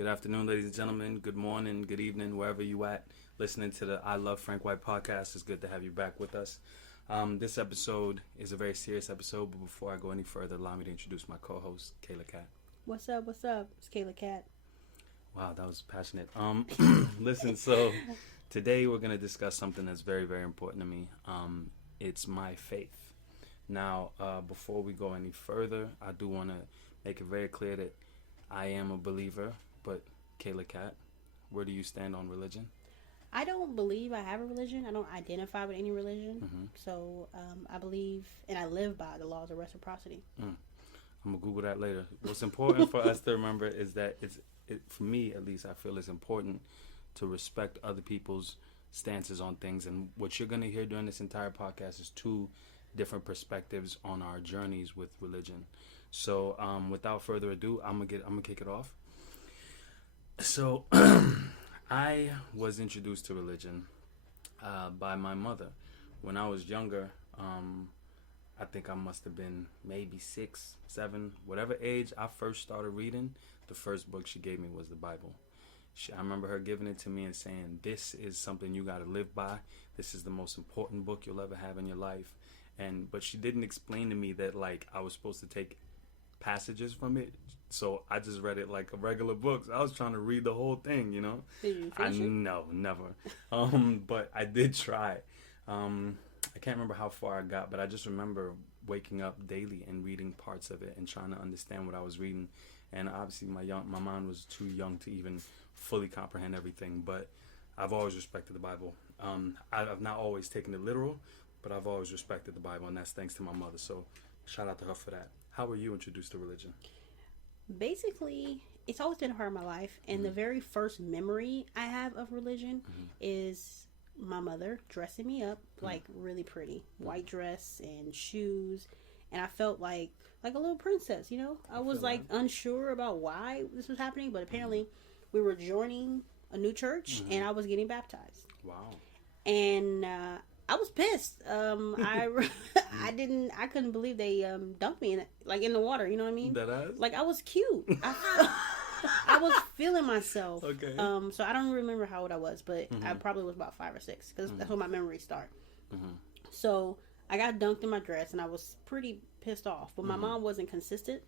Good afternoon, ladies and gentlemen. Good morning, good evening, wherever you at. Listening to the I Love Frank White podcast. It's good to have you back with us. This episode is a very serious episode, but before I go any further, allow me to introduce my co-host, Kayla Cat. What's up? What's up? It's Kayla Cat. Wow, that was passionate. Listen, so today we're going to discuss something that's very, very important to me. It's my faith. Now, before we go any further, I do want to make it very clear that I am a believer, but Kayla Cat, where do you stand on religion? I don't believe I have a religion. I don't identify with any religion. Mm-hmm. So I believe and I live by the laws of reciprocity. I'm going to Google that later. What's important for us to remember is that for me, at least, I feel it's important to respect other people's stances on things. And what you're going to hear during this entire podcast is two different perspectives on our journeys with religion. So without further ado, I'm gonna kick it off. So I was introduced to religion by my mother when I was younger. I think I must have been maybe 6, 7, whatever age I first started reading. The first book she gave me was the Bible. I remember her giving it to me and saying, "This is something you got to live by. This is the most important book you'll ever have in your life." But she didn't explain to me that like I was supposed to take passages from it. So I just read it like a regular book. So I was trying to read the whole thing, you know. Did you finish it? No, never. But I did try. I can't remember how far I got, but I just remember waking up daily and reading parts of it and trying to understand what I was reading. And obviously my mind was too young to even fully comprehend everything. But I've always respected the Bible. I've not always taken it literal, but I've always respected the Bible, and that's thanks to my mother. So shout out to her for that. How were you introduced to religion? Basically, it's always been a part of my life. And the very first memory I have of religion is my mother dressing me up like really pretty. White dress and shoes. And I felt like a little princess, you know? I was like unsure about why this was happening, but apparently we were joining a new church and I was getting baptized. Wow. And I was pissed. I couldn't believe they dunked me in the water. You know what I mean? That ass? Like I was cute. I was feeling myself. Okay. So I don't remember how old I was, but I probably was about 5 or 6 because that's when my memories start. So I got dunked in my dress and I was pretty pissed off. But my mom wasn't consistent.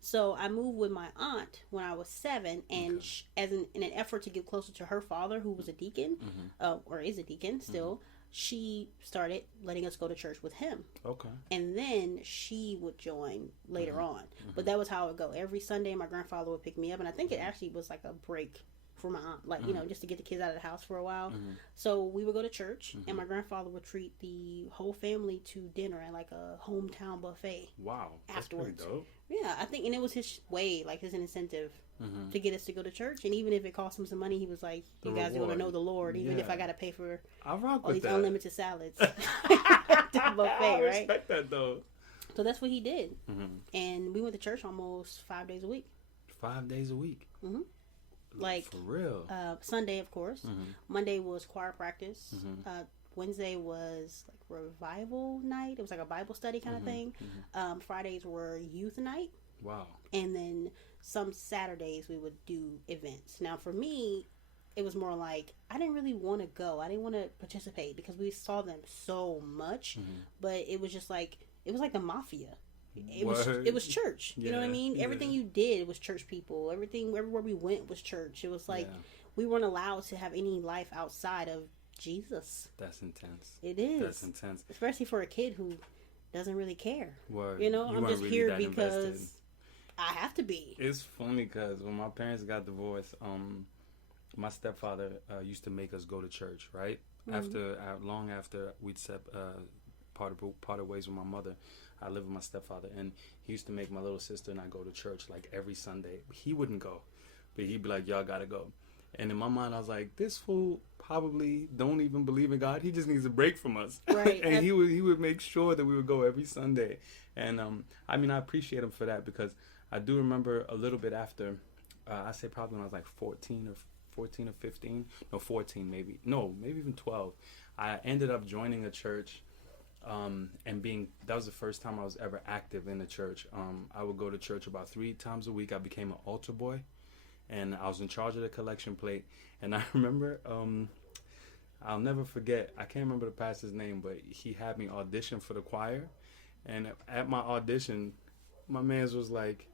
So I moved with my aunt when I was 7, and in an effort to get closer to her father, who was a deacon, or is a deacon still. She started letting us go to church with him. Okay. And then she would join later on. But that was how it would go. Every Sunday, my grandfather would pick me up. And I think it actually was like a break for my aunt. Like, you know, just to get the kids out of the house for a while. So we would go to church. And my grandfather would treat the whole family to dinner at like a hometown buffet. Wow. Afterwards. That's pretty dope. Yeah, I think, and it was his way, like his incentive to get us to go to church. And even if it cost him some money, he was like, "You guys are going to know the Lord, even if I got to pay for all these unlimited salads." The buffet, I respect that though. So that's what he did. And we went to church almost 5 days a week. 5 days a week? Like, for real? Sunday, of course. Monday was choir practice. Wednesday was like revival night. It was like a Bible study kind of thing. Fridays were youth night. Wow. And then some Saturdays we would do events. Now for me, it was more like I didn't really want to go. I didn't want to participate because we saw them so much. But it was just like, it was like the mafia. It was church. You know what I mean? Everything you did was church people. Everywhere we went was church. It was like we weren't allowed to have any life outside of Jesus. That's intense. It is. That's intense. Especially for a kid who doesn't really care. Word. You know, I'm just really here because I have to be. It's funny because when my parents got divorced, my stepfather used to make us go to church, right? Long after we'd parted ways with my mother, I lived with my stepfather, and he used to make my little sister and I go to church like every Sunday. He wouldn't go, but he'd be like, "Y'all gotta go." And in my mind, I was like, "This fool probably don't even believe in God. He just needs a break from us." Right. And he would make sure that we would go every Sunday. And I mean, I appreciate him for that because I do remember a little bit after. I say probably when I was like 14 or 15. No, 14 maybe. No, maybe even 12. I ended up joining a church. That was the first time I was ever active in the church. I would go to church about 3 times a week. I became an altar boy. and I was in charge of the collection plate. And I remember, I'll never forget. I can't remember the pastor's name, but he had me audition for the choir. And at my audition, my man's was like,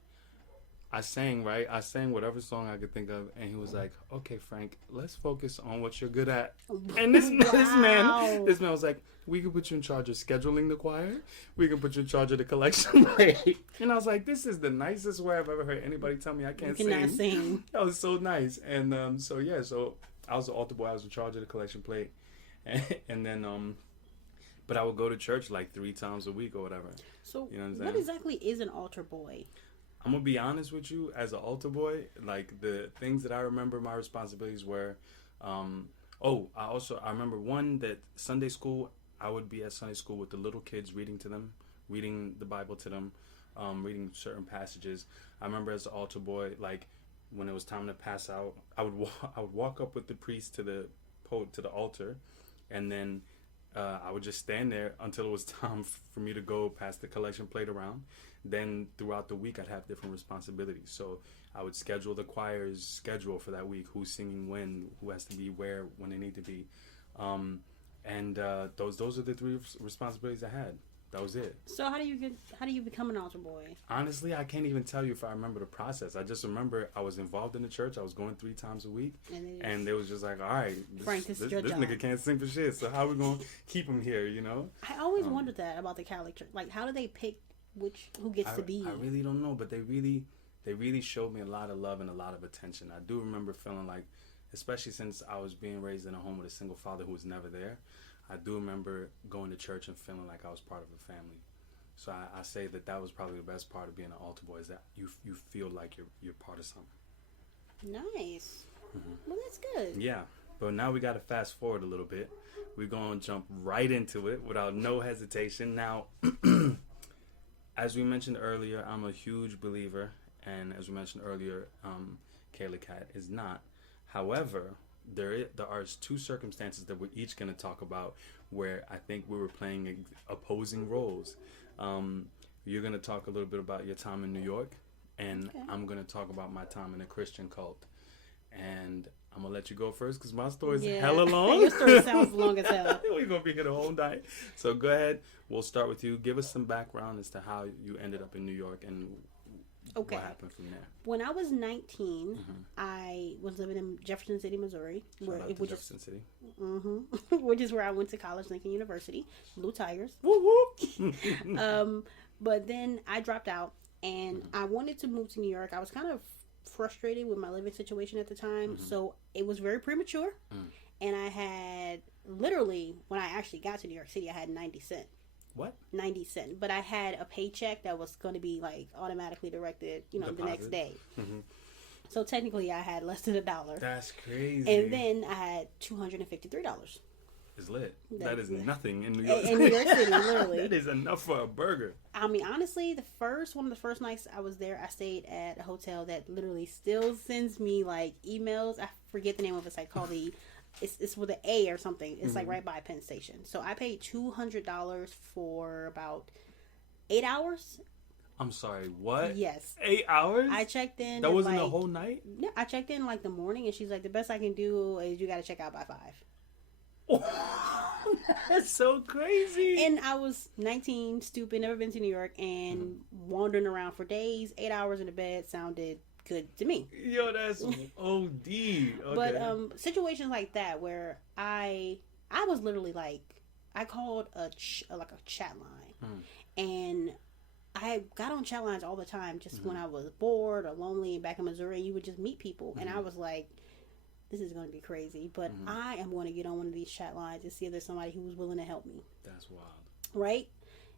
I sang, right? I sang whatever song I could think of, and he was like, "Okay, Frank, let's focus on what you're good at." And this man was like, "We can put you in charge of scheduling the choir. We can put you in charge of the collection plate." And I was like, "This is the nicest way I've ever heard anybody tell me I can't sing." Cannot sing. That was so nice. And so I was the altar boy. I was in charge of the collection plate, and then but I would go to church like 3 times a week or whatever. So you know what exactly is an altar boy? I'm gonna be honest with you. As an altar boy, like the things that I remember, my responsibilities were, I remember one that Sunday school. I would be at Sunday school with the little kids, reading to them, reading the Bible to them, reading certain passages. I remember as an altar boy, like when it was time to pass out, I would walk up with the priest to the altar, and then I would just stand there until it was time for me to go pass the collection plate around. Then throughout the week, I'd have different responsibilities. So I would schedule the choir's schedule for that week, who's singing when, who has to be where, when they need to be. Those are the 3 responsibilities I had. That was it. So how do you become an altar boy? Honestly, I can't even tell you if I remember the process. I just remember I was involved in the church. I was going 3 times a week, and they was just like, "All right, this nigga can't sing for shit. So how we gonna keep him here?" You know. I always wondered that about the Catholic Church. Like, how do they pick who gets to be? I really don't know, but they really showed me a lot of love and a lot of attention. I do remember feeling like, especially since I was being raised in a home with a single father who was never there, I do remember going to church and feeling like I was part of a family. So I say that was probably the best part of being an altar boy, is that you feel like you're part of something. Nice. Well, that's good. Yeah, but now we got to fast forward a little bit. We're going to jump right into it without no hesitation. Now, as we mentioned earlier, I'm a huge believer, and as we mentioned earlier, Kayla Cat is not. However, there are 2 circumstances that we're each going to talk about where I think we were playing opposing roles. You're going to talk a little bit about your time in New York, and I'm going to talk about my time in a Christian cult. And I'm going to let you go first because my story's hella long. Your story sounds long as hell. We're going to be here the whole night. So go ahead. We'll start with you. Give us some background as to how you ended up in New York and what happened from there. When I was 19, I was living in Jefferson City, Missouri. Jefferson City. Which is where I went to college, Lincoln University. Blue Tigers. Woo woo! But then I dropped out, and I wanted to move to New York. I was kind of frustrated with my living situation at the time, so it was very premature. And I had, literally, when I actually got to New York City, I had 90 cents. What? 90 cents. But I had a paycheck that was going to be like automatically directed, the next day. So technically I had less than $1. That's crazy. And then I had $253. It's lit. That is nothing in New York City. In New York City, literally. That is enough for a burger. I mean, honestly, one of the first nights I was there, I stayed at a hotel that literally still sends me like emails. I forget the name of it. It's like called it's with an A or something. It's like right by Penn Station. So I paid $200 for about 8 hours. I'm sorry, what? Yes. 8 hours? I checked in. That wasn't the whole night? Yeah, I checked in like the morning, and she's like, the best I can do is you got to check out by 5. That's so crazy. And I was 19, stupid, never been to New York, and wandering around for days. 8 hours in the bed sounded good to me. Yo, that's OD. Okay. But situations like that where I was literally like, I called a chat line, and I got on chat lines all the time, just when I was bored or lonely back in Missouri. You would just meet people, and I was like, this is going to be crazy, but I am going to get on one of these chat lines and see if there's somebody who was willing to help me. That's wild. Right?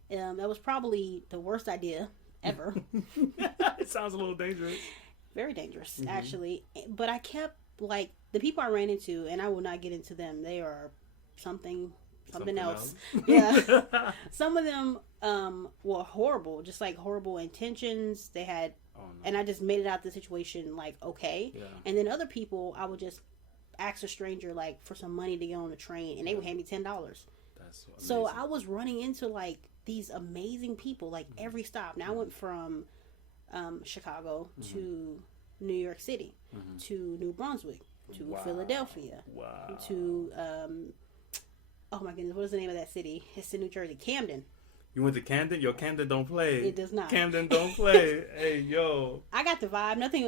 That was probably the worst idea ever. It sounds a little dangerous. Very dangerous, actually. But I kept, like, the people I ran into, and I will not get into them, they are something else. Yeah. Some of them were horrible, just like horrible intentions. They had, and I just made it out of the situation like, okay. Yeah. And then other people, I would just ask a stranger like for some money to get on the train, and they would hand me $10. That's so amazing. So I was running into like these amazing people like every stop. Now I went from Chicago to New York City, to New Brunswick, to Philadelphia, to oh my goodness, what is the name of that city? It's in New Jersey, Camden. You went to Camden? Yo, Camden don't play. It does not. Camden don't play. Hey, yo. I got the vibe. Nothing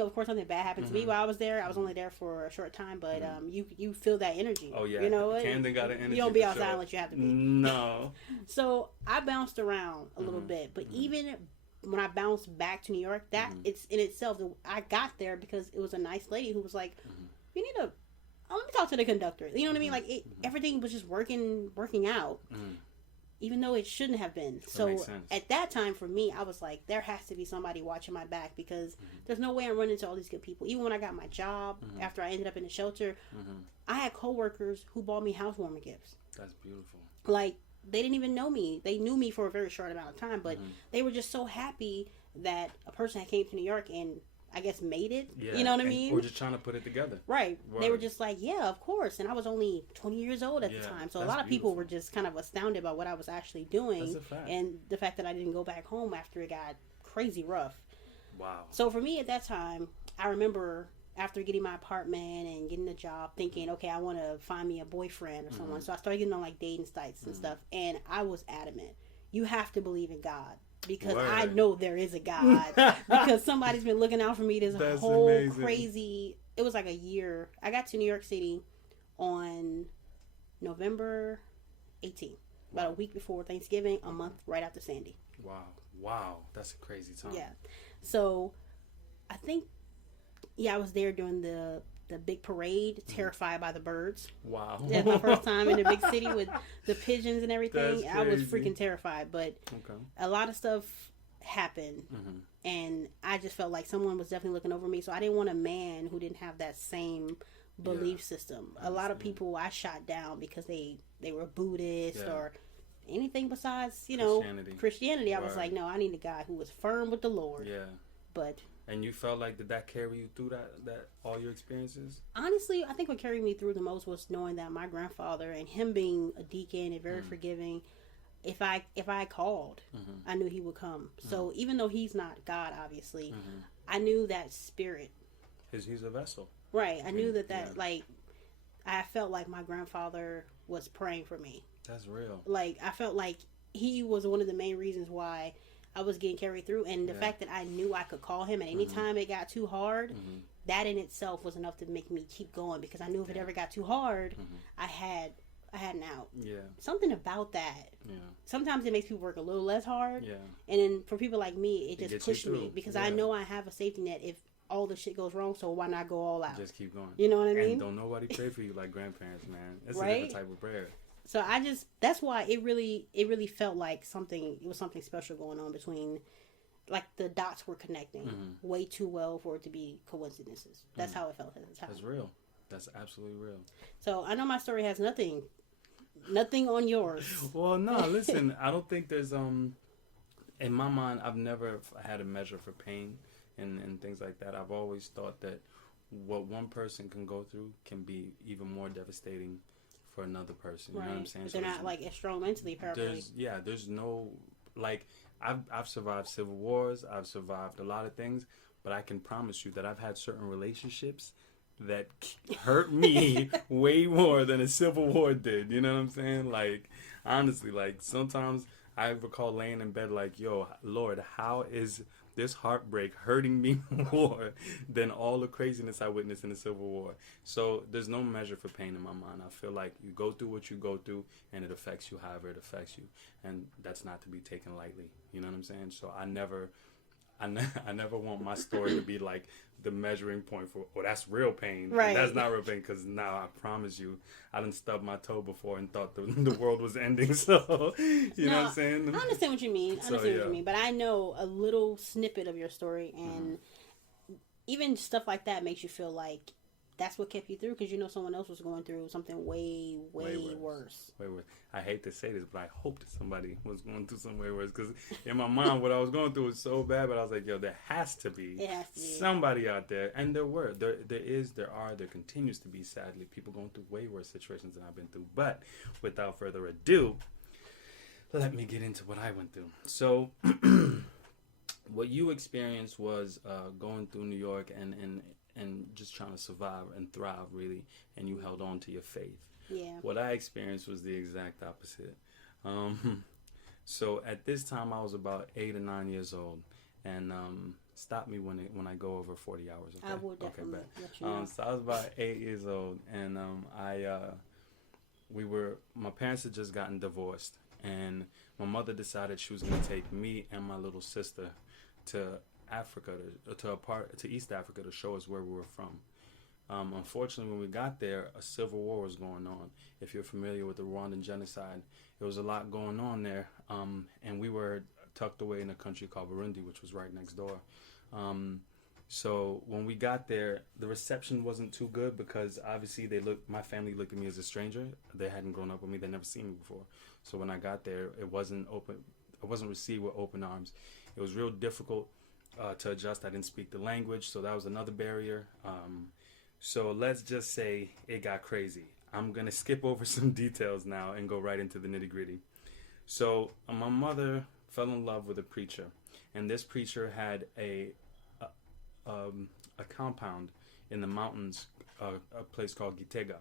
bad happened to me while I was there. I was only there for a short time, but you feel that energy. Oh, yeah. You know, Camden got an energy. You don't be outside unless you have to be. No. So I bounced around a little bit, but even when I bounced back to New York, that it's in itself. I got there because it was a nice lady who was like, "You need to." Oh, let me talk to the conductor. You know what I mean? Like everything was just working out. Even though it shouldn't have been. So at that time for me, I was like, there has to be somebody watching my back because there's no way I'm running into all these good people. Even when I got my job, after I ended up in the shelter, I had coworkers who bought me housewarming gifts. That's beautiful. Like, they didn't even know me. They knew me for a very short amount of time, but they were just so happy that a person had came to New York and I guess made it. Yeah, you know what I mean? Or just trying to put it together. Right. They were just like, yeah, of course. And I was only 20 years old at the time. So a lot of people were just kind of astounded by what I was actually doing. That's a fact. And the fact that I didn't go back home after it got crazy rough. Wow. So for me at that time, I remember after getting my apartment and getting a job thinking, okay, I want to find me a boyfriend or someone. So I started getting on like dating sites and stuff. And I was adamant. You have to believe in God. Because I know there is a God. Because somebody's been looking out for me this whole crazy... It was like a year. I got to New York City on November 18th. About a week before Thanksgiving, a month right after Sandy. Wow. That's a crazy time. Yeah. So, I think... Yeah, I was there during the big parade, terrified by the birds. Wow. That's my first time in a big city with the pigeons and everything. I was freaking terrified, but a lot of stuff happened, and I just felt like someone was definitely looking over me, so I didn't want a man who didn't have that same belief system. A lot of people I shot down because they were Buddhist or anything besides, Christianity. I was like, no, I need a guy who was firm with the Lord. Yeah. But... And you felt like, did that carry you through that all your experiences? Honestly, I think what carried me through the most was knowing that my grandfather and him being a deacon and very forgiving, if I called, I knew he would come. So even though he's not God, obviously, I knew that spirit. He's a vessel. Right. I knew that like, I felt like my grandfather was praying for me. That's real. Like, I felt like he was one of the main reasons why I was getting carried through, and the fact that I knew I could call him at any time it got too hard, that in itself was enough to make me keep going, because I knew if it ever got too hard, I had an out. Yeah. Something about that. Yeah. Sometimes it makes people work a little less hard. Yeah. And then for people like me, it just pushed me, because I know I have a safety net if all the shit goes wrong, so why not go all out? Just keep going. You know what I mean? And don't nobody pray for you like grandparents, man. It's a different type of prayer. So that's why it really felt like it was something special going on between, like the dots were connecting way too well for it to be coincidences. That's how it felt at the time. That's real. That's absolutely real. So I know my story has nothing on yours. Well, no, listen, I don't think there's, in my mind, I've never had a measure for pain and things like that. I've always thought that what one person can go through can be even more devastating for another person. You know what I'm saying? But they're not like as strong mentally, apparently. There's no, like, I've survived civil wars, I've survived a lot of things, but I can promise you that I've had certain relationships that hurt me way more than a civil war did. You know what I'm saying? Like, honestly, like, sometimes I recall laying in bed like, yo, Lord, how is this heartbreak hurting me more than all the craziness I witnessed in the Civil War? So there's no measure for pain in my mind. I feel like you go through what you go through, and it affects you however it affects you, and that's not to be taken lightly. You know what I'm saying? So I never want my story to be like the measuring point for, oh, that's real pain. Right. That's not real pain, because now I promise you, I done stubbed my toe before and thought the world was ending. So, you know what I'm saying? I understand what you mean. What you mean. But I know a little snippet of your story, and even stuff like that makes you feel like that's what kept you through, because you know someone else was going through something way worse. Way worse. I hate to say this, but I hoped somebody was going through something way worse, because in my mind, what I was going through was so bad, but I was like, yo, there has to be somebody out there. And there continues to be, sadly, people going through way worse situations than I've been through. But without further ado, let me get into what I went through. So what you experienced was going through New York and just trying to survive and thrive, really, and you held on to your faith. Yeah. What I experienced was the exact opposite. So at this time, I was about 8 or 9 years old, and stop me when I go over 40 hours. Okay? I will definitely let you know. So I was about 8 years old, and my parents had just gotten divorced, and my mother decided she was going to take me and my little sister to Africa, to East Africa, to show us where we were from. Unfortunately, when we got there, a civil war was going on. If you're familiar with the Rwandan genocide, there was a lot going on there, and we were tucked away in a country called Burundi, which was right next door. So when we got there, the reception wasn't too good because obviously my family looked at me as a stranger. They hadn't grown up with me. They'd never seen me before. So when I got there, it wasn't open. I wasn't received with open arms. It was real difficult to adjust. I didn't speak the language, so that was another barrier. So let's just say it got crazy. I'm going to skip over some details now and go right into the nitty gritty. So my mother fell in love with a preacher, and this preacher had a compound in the mountains, a place called Gitega.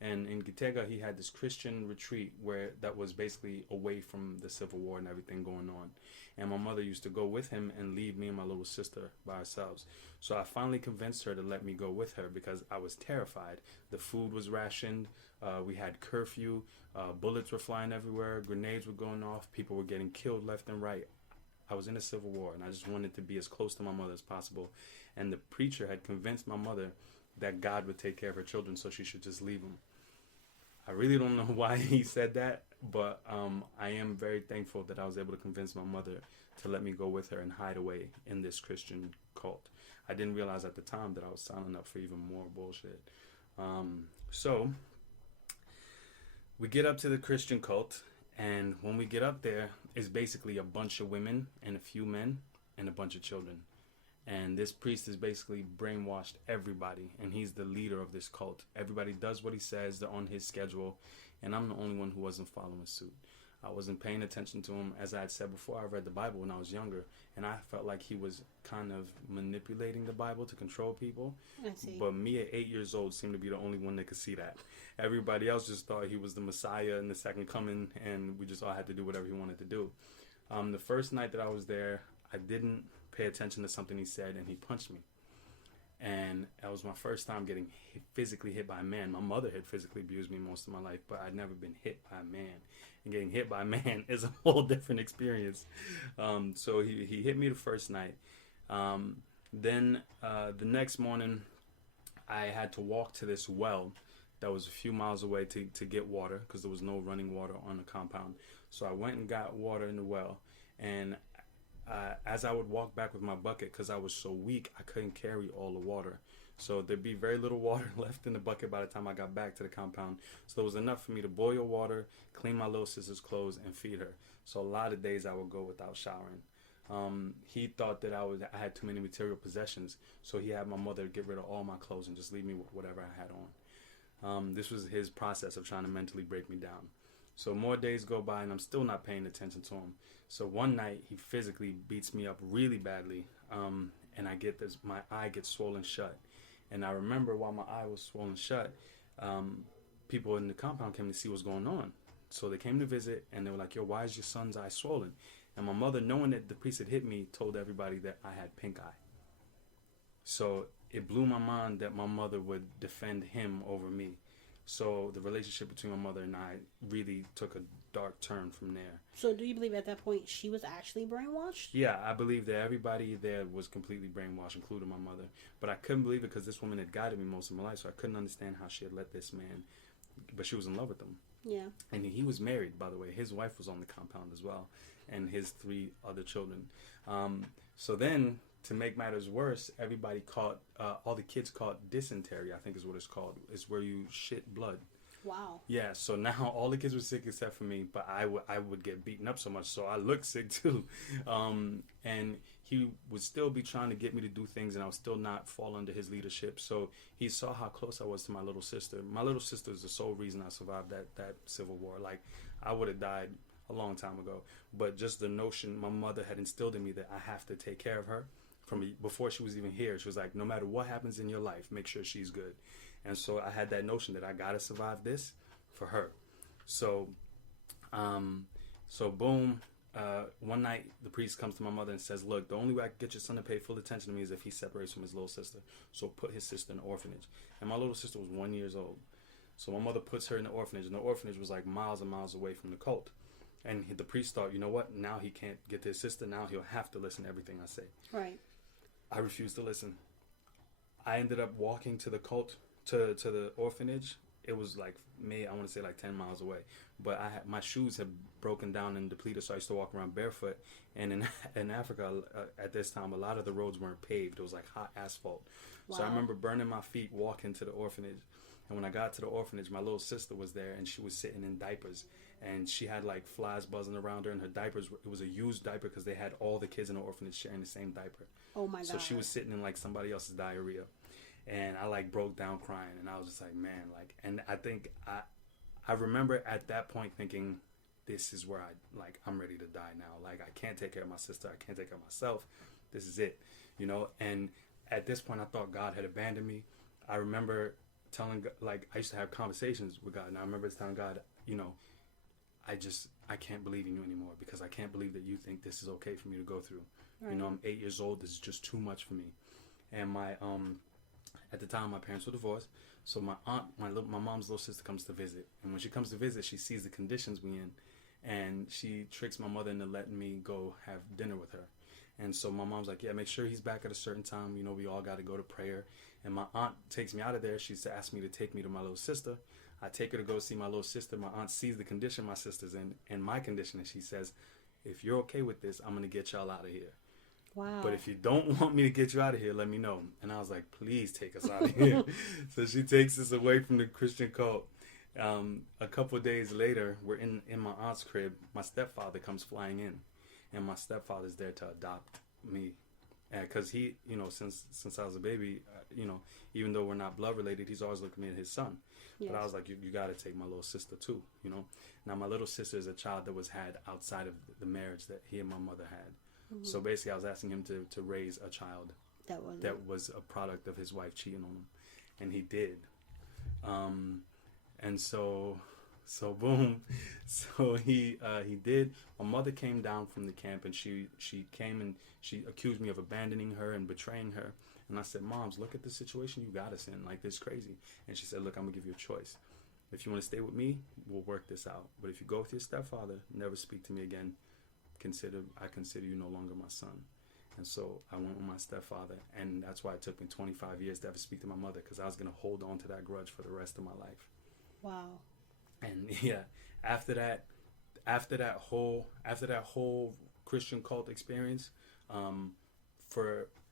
And in Gitega, he had this Christian retreat that was basically away from the Civil War and everything going on. And my mother used to go with him and leave me and my little sister by ourselves. So I finally convinced her to let me go with her because I was terrified. The food was rationed. We had curfew. Bullets were flying everywhere. Grenades were going off. People were getting killed left and right. I was in a civil war, and I just wanted to be as close to my mother as possible. And the preacher had convinced my mother that God would take care of her children, so she should just leave them. I really don't know why he said that, but I am very thankful that I was able to convince my mother to let me go with her and hide away in this Christian cult. I didn't realize at the time that I was signing up for even more bullshit. So we get up to the Christian cult, and when we get up there, it's basically a bunch of women and a few men and a bunch of children. And this priest has basically brainwashed everybody, and he's the leader of this cult. Everybody does what he says. They're on his schedule, and I'm the only one who wasn't following suit. I wasn't paying attention to him. As I had said before, I read the Bible when I was younger, and I felt like he was kind of manipulating the Bible to control people. I see. But me at 8 years old seemed to be the only one that could see that. Everybody else just thought he was the Messiah and the second coming, and we just all had to do whatever he wanted to do. The first night that I was there, I didn't pay attention to something he said, and he punched me. And that was my first time getting physically hit by a man. My mother had physically abused me most of my life, but I'd never been hit by a man. And getting hit by a man is a whole different experience. So he hit me the first night. Then the next morning, I had to walk to this well that was a few miles away to get water because there was no running water on the compound. So I went and got water in the well, and as I would walk back with my bucket, because I was so weak, I couldn't carry all the water. So there'd be very little water left in the bucket by the time I got back to the compound. So there was enough for me to boil water, clean my little sister's clothes, and feed her. So a lot of days I would go without showering. He thought that I had too many material possessions, so he had my mother get rid of all my clothes and just leave me with whatever I had on. This was his process of trying to mentally break me down. So more days go by, and I'm still not paying attention to him. So one night, he physically beats me up really badly, and I get this. My eye gets swollen shut. And I remember while my eye was swollen shut, people in the compound came to see what's going on. So they came to visit, and they were like, yo, why is your son's eye swollen? And my mother, knowing that the priest had hit me, told everybody that I had pink eye. So it blew my mind that my mother would defend him over me. So the relationship between my mother and I really took a dark turn from there. So do you believe at that point she was actually brainwashed? Yeah, I believe that everybody there was completely brainwashed, including my mother. But I couldn't believe it because this woman had guided me most of my life, so I couldn't understand how she had let this man, but she was in love with him. Yeah. And he was married, by the way. His wife was on the compound as well, and his 3 other children. So then, to make matters worse, everybody caught, all the kids caught dysentery, I think is what it's called. It's where you shit blood. Wow. Yeah, so now all the kids were sick except for me, but I would get beaten up so much, so I looked sick too. And he would still be trying to get me to do things, and I would still not fall under his leadership. So he saw how close I was to my little sister. My little sister is the sole reason I survived that civil war. Like, I would have died a long time ago. But just the notion my mother had instilled in me that I have to take care of her from before she was even here. She was like, no matter what happens in your life, make sure she's good. And so I had that notion that I gotta survive this for her. So, boom. One night, the priest comes to my mother and says, look, the only way I can get your son to pay full attention to me is if he separates from his little sister. So put his sister in the orphanage. And my little sister was 1 year old. So my mother puts her in the orphanage, and the orphanage was like miles and miles away from the cult. And the priest thought, you know what? Now he can't get to his sister. Now he'll have to listen to everything I say. Right. I refused to listen. I ended up walking to the cult, to the orphanage. It was like, I want to say like 10 miles away. But my shoes had broken down and depleted, so I used to walk around barefoot. And in Africa, at this time, a lot of the roads weren't paved. It was like hot asphalt. Wow. So I remember burning my feet walking to the orphanage. And when I got to the orphanage, my little sister was there, and she was sitting in diapers. And she had like flies buzzing around her, and her diapers, it was a used diaper because they had all the kids in the orphanage sharing the same diaper. Oh my God. So she was sitting in like somebody else's diarrhea. And I like broke down crying, and I was just like, man, like, and I think I remember at that point thinking, this is where I'm ready to die now. Like, I can't take care of my sister. I can't take care of myself. This is it, you know? And at this point, I thought God had abandoned me. I remember telling, like, I used to have conversations with God, and I remember telling God, you know, I can't believe in you anymore because I can't believe that you think this is okay for me to go through. Right. You know, I'm 8 years old. This is just too much for me. And at the time, my parents were divorced. So my aunt, my mom's little sister comes to visit. And when she comes to visit, she sees the conditions we in. And she tricks my mother into letting me go have dinner with her. And so my mom's like, yeah, make sure he's back at a certain time. You know, we all got to go to prayer. And my aunt takes me out of there. She's asked me to take me to my little sister. I take her to go see my little sister. My aunt sees the condition my sister's in and my condition. And she says, if you're okay with this, I'm going to get y'all out of here. Wow. But if you don't want me to get you out of here, let me know. And I was like, please take us out of here. So she takes us away from the Christian cult. A couple of days later, we're in my aunt's crib. My stepfather comes flying in. And my stepfather's there to adopt me. Because he, you know, since I was a baby, you know, even though we're not blood related, he's always looking at me as his son. Yes. But I was like, you got to take my little sister too, you know. Now, my little sister is a child that was had outside of the marriage that he and my mother had. Mm-hmm. So basically, I was asking him to raise a child that was a product of his wife cheating on him, and he did. And so boom, so he did. My mother came down from the camp, and she came and she accused me of abandoning her and betraying her. And I said, Moms, look at the situation you got us in. Like, this is crazy. And she said, look, I'm gonna give you a choice. If you want to stay with me, we'll work this out. But if you go with your stepfather, never speak to me again. I consider you no longer my son. And so I went with my stepfather, and that's why it took me 25 years to ever speak to my mother, because I was going to hold on to that grudge for the rest of my life. Wow. And yeah, after that whole Christian cult experience, I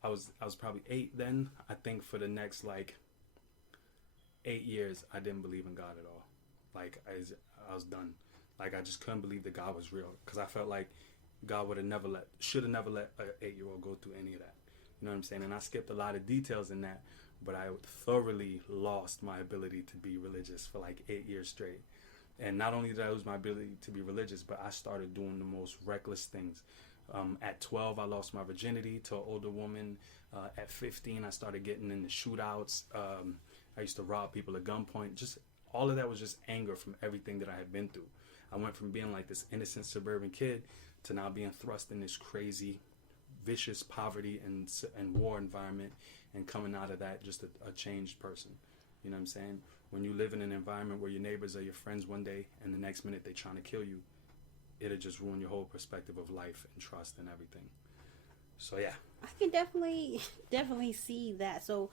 was probably 8 then. I think for the next like 8 years, I didn't believe in God at all. Like, I was done. Like, I just couldn't believe that God was real, because I felt like God should have never let an 8-year-old go through any of that. You know what I'm saying? And I skipped a lot of details in that, but I thoroughly lost my ability to be religious for like 8 years straight. And not only did I lose my ability to be religious, but I started doing the most reckless things. At 12, I lost my virginity to an older woman. At 15, I started getting into shootouts. I used to rob people at gunpoint. Just all of that was just anger from everything that I had been through. I went from being like this innocent suburban kid to now being thrust in this crazy, vicious poverty and war environment, and coming out of that just a changed person. You know what I'm saying? When you live in an environment where your neighbors are your friends one day and the next minute they're trying to kill you, it'll just ruin your whole perspective of life and trust and everything. So yeah. I can definitely see that. So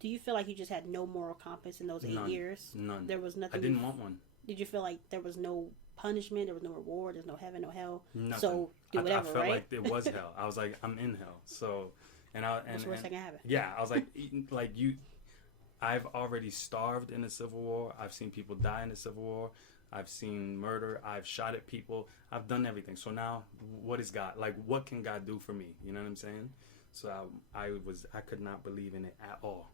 do you feel like you just had no moral compass in those 8 years? None. There was nothing. I didn't want one. Did you feel like there was no punishment, there was no reward, there's no heaven, no hell? Nothing. So do whatever, I felt right? like it was hell. I was like, I'm in hell. So, what's the worst that can happen? Yeah, I was like, I've already starved in the Civil War. I've seen people die in the Civil War. I've seen murder. I've shot at people. I've done everything. So now, what is God? Like, what can God do for me? You know what I'm saying? So I could not believe in it at all.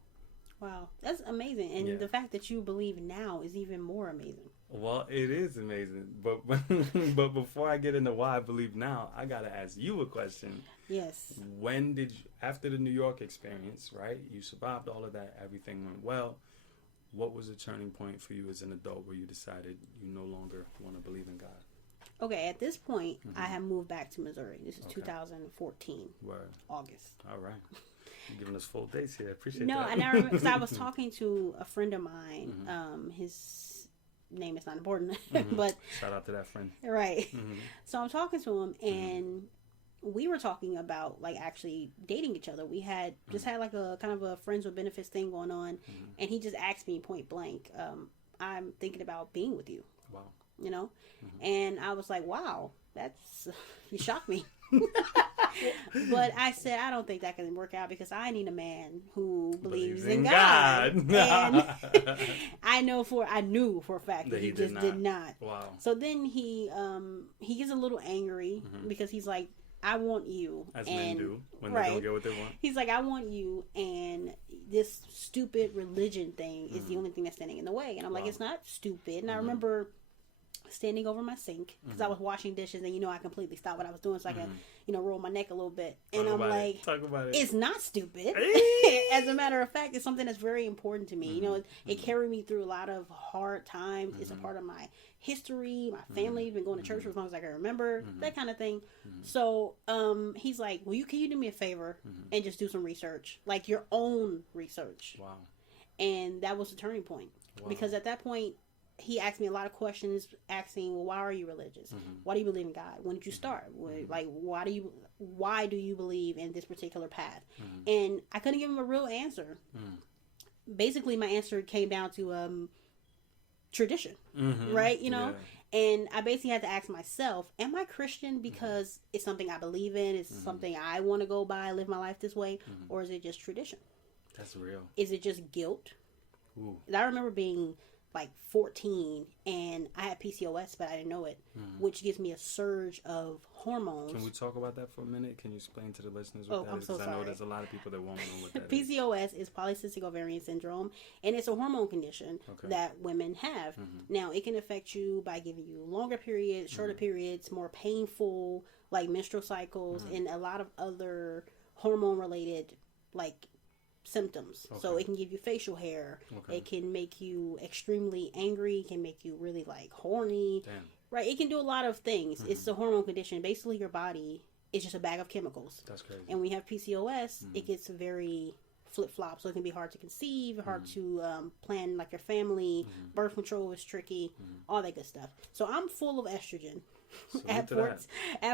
Wow, that's amazing. And the fact that you believe now is even more amazing. Well, it is amazing, but but before I get into why I believe now, I gotta ask you a question. Yes. When did you, after the New York experience, right? You survived all of that, everything went well. What was the turning point for you as an adult where you decided you no longer want to believe in God? Okay, at this point, I have moved back to Missouri. This is 2014, Word. August. All right. You're giving us full dates here. I appreciate No, that. and I remember because I was talking to a friend of mine. His name is not important, but shout out to that friend. Right. So I'm talking to him, and we were talking about like actually dating each other. We had just had like a kind of a friends with benefits thing going on, and he just asked me point blank, "I'm thinking about being with you." Wow. You know, and I was like, "Wow, that's you shocked me." But I said, I don't think that can work out because I need a man who believes in God. And I knew for a fact that he just did not. Wow. So then he gets a little angry because he's like, I want you. As men do when they don't get what they want. He's like, I want you, and this stupid religion thing is the only thing that's standing in the way. And I'm like, it's not stupid. And I remember standing over my sink because I was washing dishes, and I completely stopped what I was doing so I could roll my neck a little bit, and I'm like, talk about it. It's not stupid. As a matter of fact, it's something that's very important to me. It carried me through a lot of hard times. It's a part of my history. My family's been going to church for as long as I can remember, that kind of thing. So he's like, well, can you do me a favor and just do some research, like your own research? Wow. And that was the turning point. Because at that point he asked me a lot of questions, asking, well, why are you religious? Why do you believe in God? When did you start? Like, why do you believe in this particular path? And I couldn't give him a real answer. Basically, my answer came down to tradition, right? And I basically had to ask myself, am I Christian because it's something I believe in, it's something I want to go by, live my life this way, or is it just tradition? That's real. Is it just guilt? Ooh. I remember being like 14 and I had PCOS, but I didn't know it, which gives me a surge of hormones. Can we talk about that for a minute? Can you explain to the listeners what that is? So sorry. I know there's a lot of people that won't know what that PCOS is polycystic ovarian syndrome, and it's a hormone condition that women have. Now, it can affect you by giving you longer periods, shorter periods, more painful, like menstrual cycles, and a lot of other hormone-related, like, symptoms. So it can give you facial hair. It can make you extremely angry. It can make you really like horny. Damn. Right? It can do a lot of things. It's a hormone condition. Basically, your body is just a bag of chemicals. That's crazy. And when you have PCOS, it gets very flip-flop. So it can be hard to conceive, hard to plan like your family. Birth control is tricky. All that good stuff. So I'm full of estrogen. At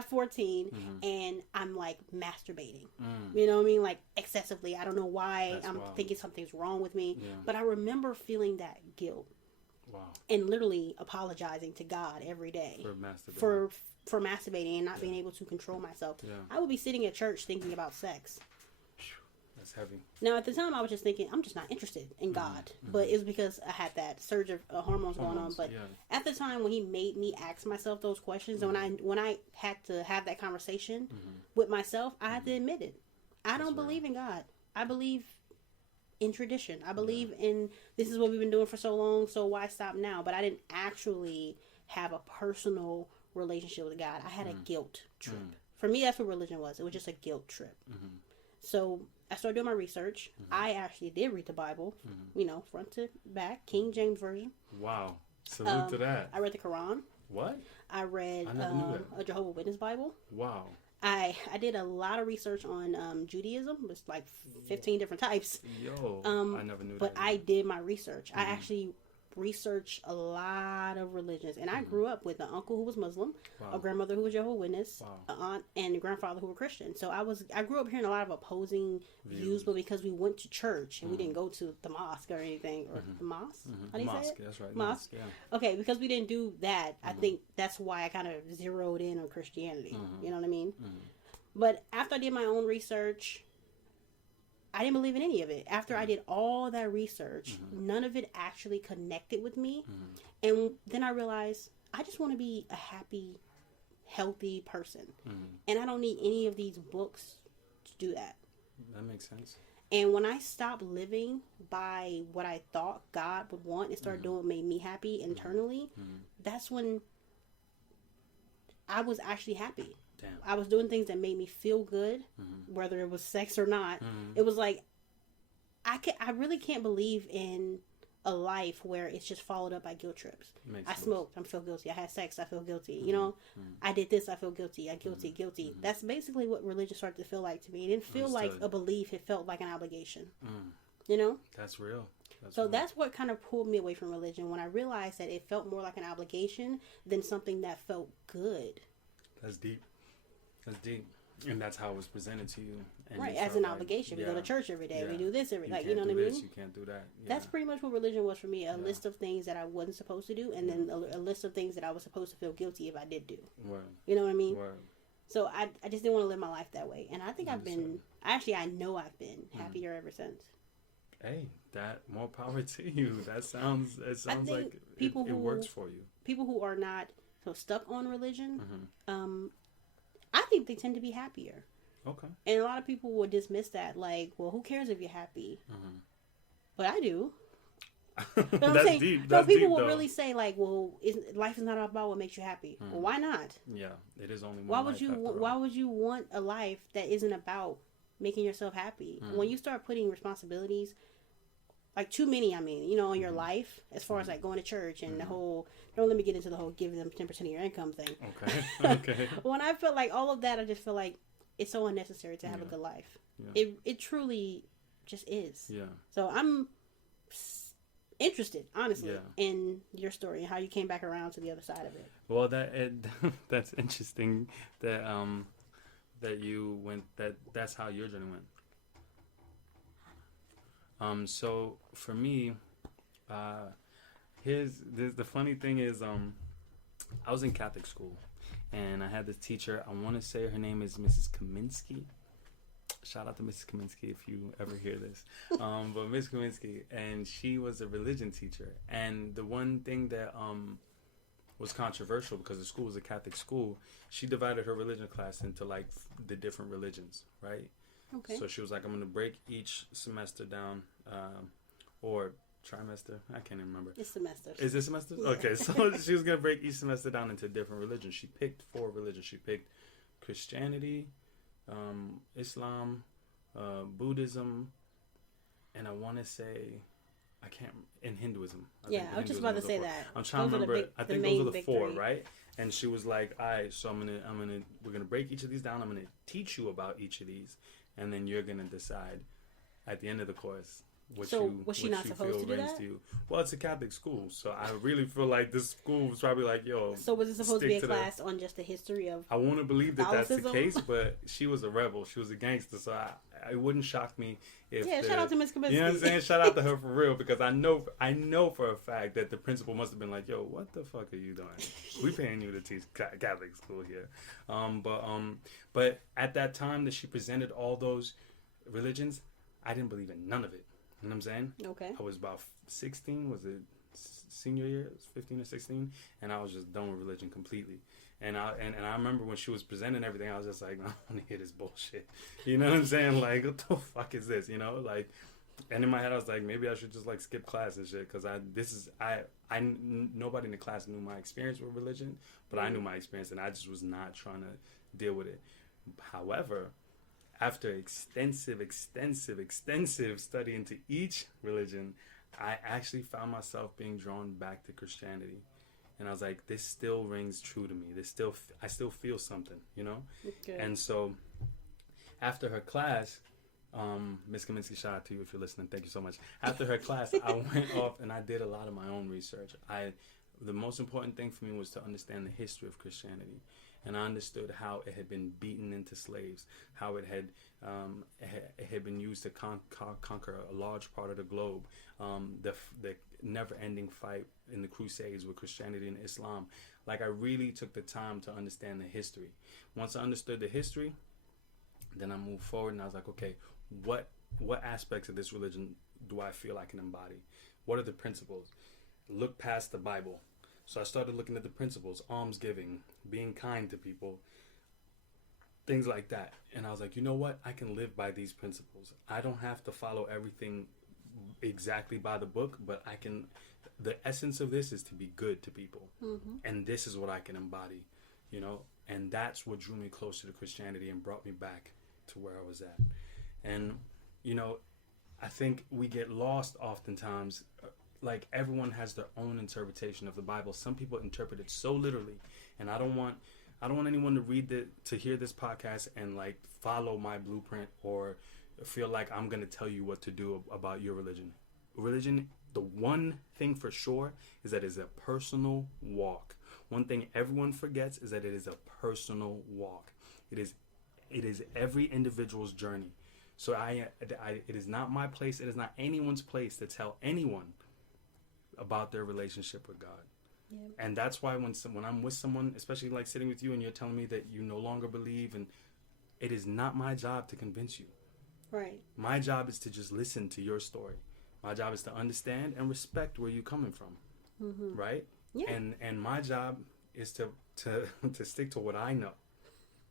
14, and I'm like masturbating. You know what I mean? Like excessively. I don't know why. I'm thinking something's wrong with me. But I remember feeling that guilt. Wow. And literally apologizing to God every day for masturbating and not being able to control myself. I would be sitting at church thinking about sex. That's heavy. Now, at the time, I was just thinking, I'm just not interested in God. But it was because I had that surge of hormones going on. But at the time, when he made me ask myself those questions, and when I had to have that conversation with myself, I had to admit it. I don't believe in God. I believe in tradition. I believe in this is what we've been doing for so long, so why stop now? But I didn't actually have a personal relationship with God. I had a guilt trip. For me, that's what religion was. It was just a guilt trip. So I started doing my research. I actually did read the Bible, front to back, King James Version. Wow. Salute to that. I read the Quran. What? I read a Jehovah's Witness Bible. Wow. I did a lot of research on Judaism. It's like 15 different types. Yo, I never knew that. But I did my research. I actually researched a lot of religions. And I grew up with an uncle who was Muslim, a grandmother who was Jehovah's Witness, an aunt and a grandfather who were Christian. So I grew up hearing a lot of opposing views, but because we went to church and we didn't go to the mosque or anything, or the mosque? How do you say it? That's right. Mosque. Yeah. Okay, because we didn't do that, I think that's why I kind of zeroed in on Christianity. You know what I mean? But after I did my own research, I didn't believe in any of it. After I did all that research, none of it actually connected with me. And then I realized I just want to be a happy, healthy person. And I don't need any of these books to do that. That makes sense. And when I stopped living by what I thought God would want and started doing what made me happy internally, that's when I was actually happy. Damn. I was doing things that made me feel good, whether it was sex or not. It was like, I really can't believe in a life where it's just followed up by guilt trips. I smoked, I feel guilty. I had sex, I feel guilty. You know, I did this, I feel guilty. Guilty. That's basically what religion started to feel like to me. It didn't feel like a belief. It felt like an obligation. You know? That's real. That's what kind of pulled me away from religion, when I realized that it felt more like an obligation than something that felt good. That's deep. And that's how it was presented to you. And right, as an obligation. We go to church every day. We do this every day. You know what I mean? You can't do that. Yeah. That's pretty much what religion was for me. A list of things that I wasn't supposed to do, and then a list of things that I was supposed to feel guilty if I did do. Word. You know what I mean? Word. So I just didn't want to live my life that way. And I think I know I've been happier ever since. Hey, that more power to you. It sounds like people it works for you. People who are not so stuck on religion, I think they tend to be happier. Okay. And a lot of people will dismiss that, like, well, who cares if you're happy? But I do. That's deep. So people will really say, like, well, life is not about what makes you happy. Well, why not? Yeah, it is only one why would you want a life that isn't about making yourself happy? When you start putting responsibilities, like too many, I mean, you know, in your life, as far as like going to church and the whole, don't let me get into the whole give them 10% of your income thing. Okay. When I feel like all of that, I just feel like it's so unnecessary to have a good life. Yeah. It truly just is. Yeah. So I'm interested, honestly, in your story and how you came back around to the other side of it. Well, that's interesting that that you went that's how your journey went. So for me, the funny thing is, I was in Catholic school, and I had this teacher. I want to say her name is Mrs. Kaminsky. Shout out to Mrs. Kaminsky if you ever hear this. But Miss Kaminsky, and she was a religion teacher. And the one thing that was controversial, because the school was a Catholic school, she divided her religion class into like the different religions, right? Okay. So she was like, I'm going to break each semester down, or trimester. I can't even remember. It's semesters. Is it semesters? Yeah. Okay, so she was going to break each semester down into different religions. She picked 4 religions. She picked Christianity, Islam, Buddhism, and I want to say, in Hinduism. I was just about to say that. I'm trying to remember. I think those are the 4, right? And she was like, all right, so we're gonna break each of these down. I'm gonna teach you about each of these, and then you're gonna decide at the end of the course was she not supposed to do that? Well, it's a Catholic school, so I really feel like this school was probably like, yo. So was it supposed to be a class on just the history of? I want to believe that that's the case, but she was a rebel. She was a gangster, so it wouldn't shock me if. Yeah, shout out to Miss Kaminsky. You know what I'm saying? Shout out to her for real, because I know for a fact that the principal must have been like, yo, what the fuck are you doing? We paying you to teach Catholic school here, but at that time that she presented all those religions, I didn't believe in none of it. You know what I'm saying? Okay. I was about 16. Was it senior year? 15 or 16, and I was just done with religion completely. And I remember when she was presenting everything, I was just like, I don't want to hear this bullshit. You know what I'm saying? Like, what the fuck is this? You know, like, and in my head I was like, maybe I should just like skip class and shit, because nobody in the class knew my experience with religion, but I knew my experience, and I just was not trying to deal with it. However, after extensive study into each religion, I actually found myself being drawn back to Christianity. And I was like, this still rings true to me. I still feel something, you know? Okay. And so after her class, Ms. Kaminsky, shout out to you if you're listening. Thank you so much. After her class, I went off and I did a lot of my own research. The most important thing for me was to understand the history of Christianity. And I understood how it had been beaten into slaves, how it had been used to conquer a large part of the globe, the never-ending fight in the Crusades with Christianity and Islam. Like, I really took the time to understand the history. Once I understood the history, then I moved forward and I was like, okay, what aspects of this religion do I feel I can embody? What are the principles? Look past the Bible. So I started looking at the principles: almsgiving, being kind to people, things like that. And I was like, you know what? I can live by these principles. I don't have to follow everything exactly by the book, but I can. The essence of this is to be good to people, and this is what I can embody, you know. And that's what drew me closer to Christianity and brought me back to where I was at. And you know, I think we get lost oftentimes. Like, everyone has their own interpretation of the Bible. Some people interpret it so literally, and I don't want anyone to hear this podcast and like follow my blueprint or feel like I'm going to tell you what to do about your religion. Religion, the one thing for sure is that it's a personal walk. One thing everyone forgets is that it is a personal walk. It is every individual's journey. So it is not my place. It is not anyone's place to tell anyone about their relationship with God. Yeah. And that's why when I'm with someone, especially like sitting with you, and you're telling me that you no longer believe, and it is not my job to convince you. Right. My job is to just listen to your story. My job is to understand and respect where you're coming from. Right? Yeah. And my job is to stick to what I know.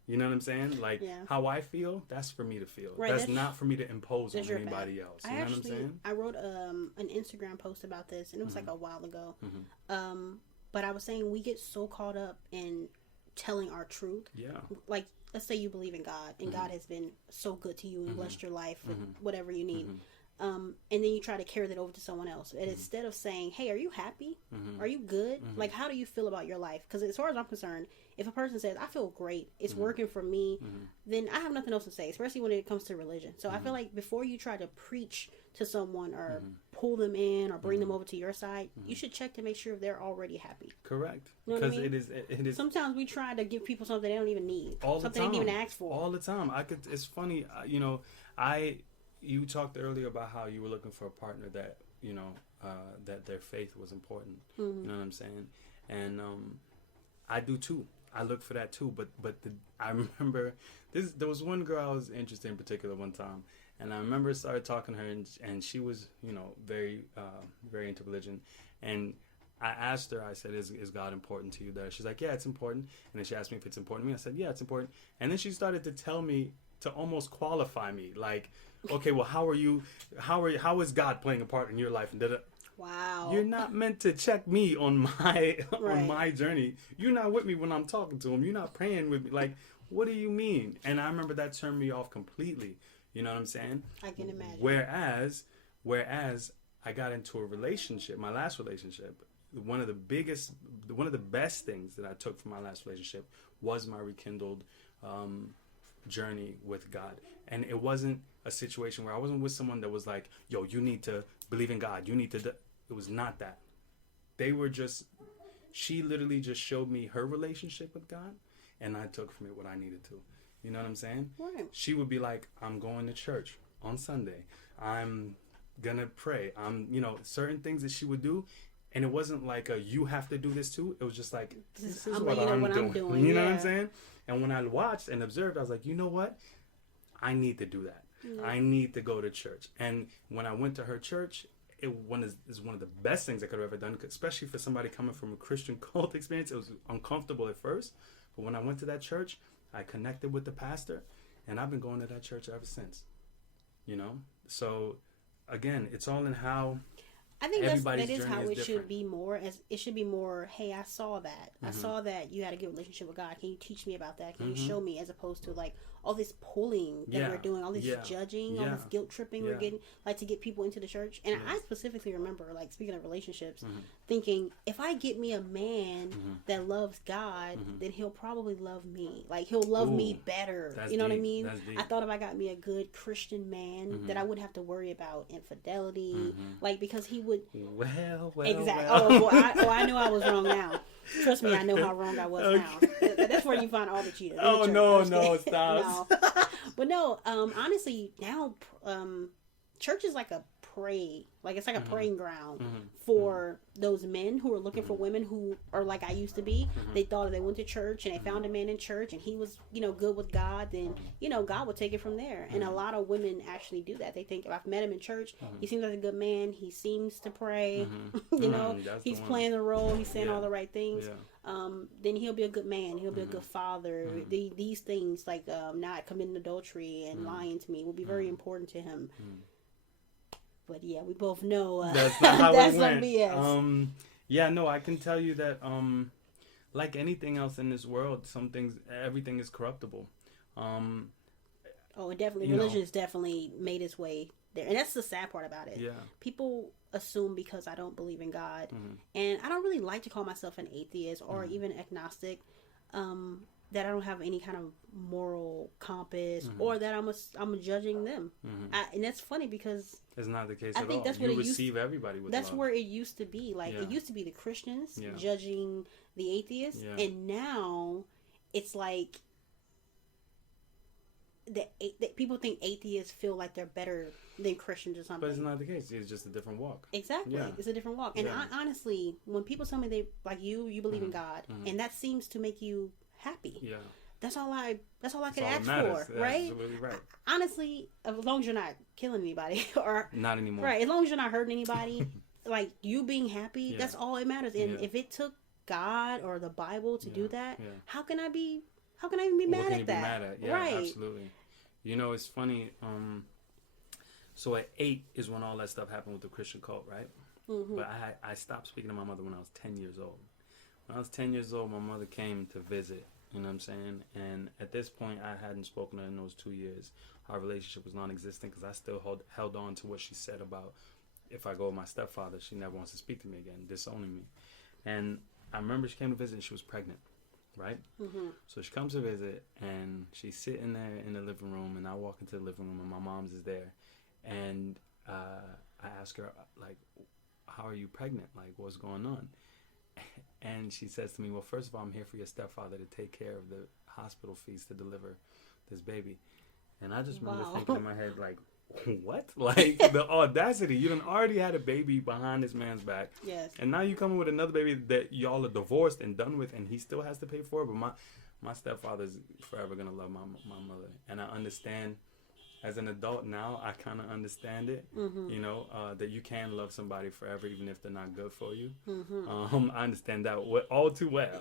You know what I'm saying? Like, how I feel, that's for me to feel. Right, that's not for me to impose on anybody else. You know what I'm saying? I wrote an Instagram post about this, and it was like a while ago. But I was saying we get so caught up in telling our truth. Yeah. Like, let's say you believe in God, and God has been so good to you and blessed your life with whatever you need. And then you try to carry that over to someone else. And instead of saying, hey, are you happy? Are you good? Like, how do you feel about your life? Because as far as I'm concerned, if a person says, I feel great, it's working for me, then I have nothing else to say, especially when it comes to religion. So I feel like before you try to preach to someone or pull them in or bring them over to your side, you should check to make sure they're already happy. Correct. You know what I mean? it is. Sometimes we try to give people something they don't even need. All the something time. they didn't even ask for. All the time. It's funny, you know, you talked earlier about how you were looking for a partner that, you know, that their faith was important. You know what I'm saying? And I do too. I look for that too. But I remember there was one girl I was interested in particular one time, and I remember I started talking to her, and she was, you know, very very into religion, and I asked her, I said, is God important to you there? She's like, yeah, it's important. And then she asked me if it's important to me. I said, yeah, it's important. And then she started to tell me, to almost qualify me, like, okay, well, how is God playing a part in your life? And wow, you're not meant to check me on my on my journey. You're not with me when I'm talking to him. You're not praying with me. Like, what do you mean? And I remember that turned me off completely. You know what I'm saying? I can imagine. Whereas I got into a relationship, my last relationship, one of the best things that I took from my last relationship was my rekindled journey with God. And it wasn't a situation where I wasn't with someone that was like, yo, you need to believe in God. You need to it was not that. She literally just showed me her relationship with God, and I took from it what I needed to. You know what I'm saying? Right. She would be like, I'm going to church on Sunday. I'm gonna pray. You know, certain things that she would do. And it wasn't like you have to do this too. It was just like, this is what I'm doing. You know what I'm saying? And when I watched and observed, I was like, you know what? I need to do that. Yeah. I need to go to church. And when I went to her church, is one of the best things I could have ever done, especially for somebody coming from a Christian cult experience. It was uncomfortable at first. But when I went to that church, I connected with the pastor. And I've been going to that church ever since. You know? So, again, it's all in how... I think that is how it should be more. It should be more, hey, I saw that. I saw that you had a good relationship with God. Can you teach me about that? Can you show me? As opposed to like all this pulling that we're doing, all this judging, all this guilt tripping we're getting, like to get people into the church. And I specifically remember, like, speaking of relationships, thinking, if I get me a man that loves God, then he'll probably love me. Like, he'll love me better. You know what I mean? I thought if I got me a good Christian man, that I wouldn't have to worry about infidelity, like, because he would. Well. Exactly. Well. I know I was wrong now. Trust me, I know how wrong I was now. That's where you find all the cheaters. Oh, no, stop. No. But no, honestly, now church is like a pray. Like, it's like a praying ground for those men who are looking for women who are like I used to be. They thought if they went to church and they found a man in church and he was, good with God, then, God would take it from there. And a lot of women actually do that. They think, if I've met him in church, he seems like a good man. He seems to pray. He's playing the role. He's saying all the right things. Then he'll be a good man. He'll be a good father. These things, like not committing adultery and lying to me, will be very important to him. But yeah, we both know that's not how that's it went. BS. Yeah, no, I can tell you that like anything else in this world, everything is corruptible. Oh, it definitely, religion has definitely made its way there. And that's the sad part about it. Yeah. People assume because I don't believe in God, and I don't really like to call myself an atheist or even agnostic, that I don't have any kind of moral compass or that I'm judging them. And that's funny because it's not the case I at think all. That's what you receive everybody with that's love. where it used to be. Like, it used to be the Christians judging the atheists, and now it's like that people think atheists feel like they're better than Christians or something. But it's not the case. It's just a different walk. Exactly. Yeah. It's a different walk. And I, honestly, when people tell me they, like you believe in God, and that seems to make you happy. Yeah. That's all I could ask for, right? Absolutely right. Honestly, as long as you're not killing anybody or not anymore. Right. As long as you're not hurting anybody, like you being happy, that's all that matters. And if it took God or the Bible to do that, how can I even be mad at that? Be mad at? Yeah, right. Absolutely. It's funny. So at 8 is when all that stuff happened with the Christian cult, right? But I stopped speaking to my mother when I was 10 years old. When I was 10 years old, my mother came to visit. You know what I'm saying? And at this point, I hadn't spoken to her in those 2 years. Our relationship was non-existent because I still held on to what she said about if I go with my stepfather, she never wants to speak to me again, disowning me. And I remember she came to visit and she was pregnant. Right? So she comes to visit and she's sitting there in the living room and I walk into the living room and my mom's is there. And I ask her, like, how are you pregnant? Like, what's going on? And she says to me, well, first of all, I'm here for your stepfather to take care of the hospital fees to deliver this baby. And I just remember thinking in my head, like, what? Like, the audacity. You done already had a baby behind this man's back. Yes. And now you coming with another baby that y'all are divorced and done with, and he still has to pay for it. But my stepfather's forever going to love my mother. And I understand, as an adult now, I kind of understand it, that you can love somebody forever even if they're not good for you. I understand that all too well.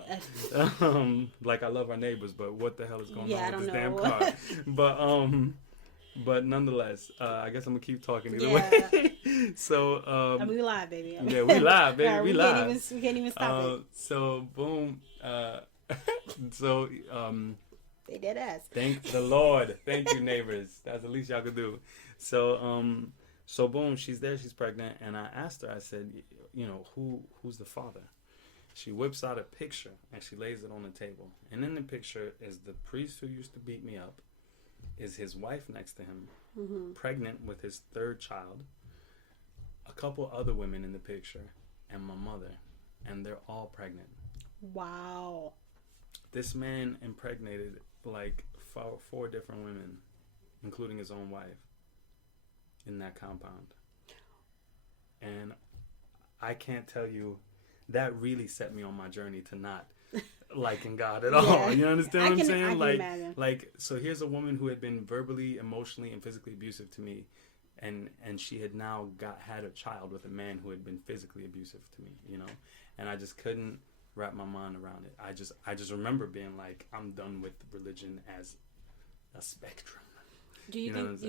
Like, I love our neighbors, but what the hell is going on with this damn car? But nonetheless, I guess I'm going to keep talking either way. So, I mean, we live, baby. Yeah, we live, baby. Right, we live. We can't even stop it. So, boom. They dead ass. Thank the Lord. Thank you, neighbors. That's the least y'all could do. So boom, she's there, she's pregnant, and I asked her, I said, who's the father? She whips out a picture and she lays it on the table. And in the picture is the priest who used to beat me up, is his wife next to him, pregnant with his third child, a couple other women in the picture, and my mother. And they're all pregnant. Wow. This man impregnated like four different women, including his own wife, in that compound. And I can't tell you, that really set me on my journey to not liking God at all. You understand what I'm saying? Like, so here's a woman who had been verbally, emotionally, and physically abusive to me, and she had now had a child with a man who had been physically abusive to me, and I just couldn't wrap my mind around it. I just remember being like, I'm done with religion as a spectrum. Do you think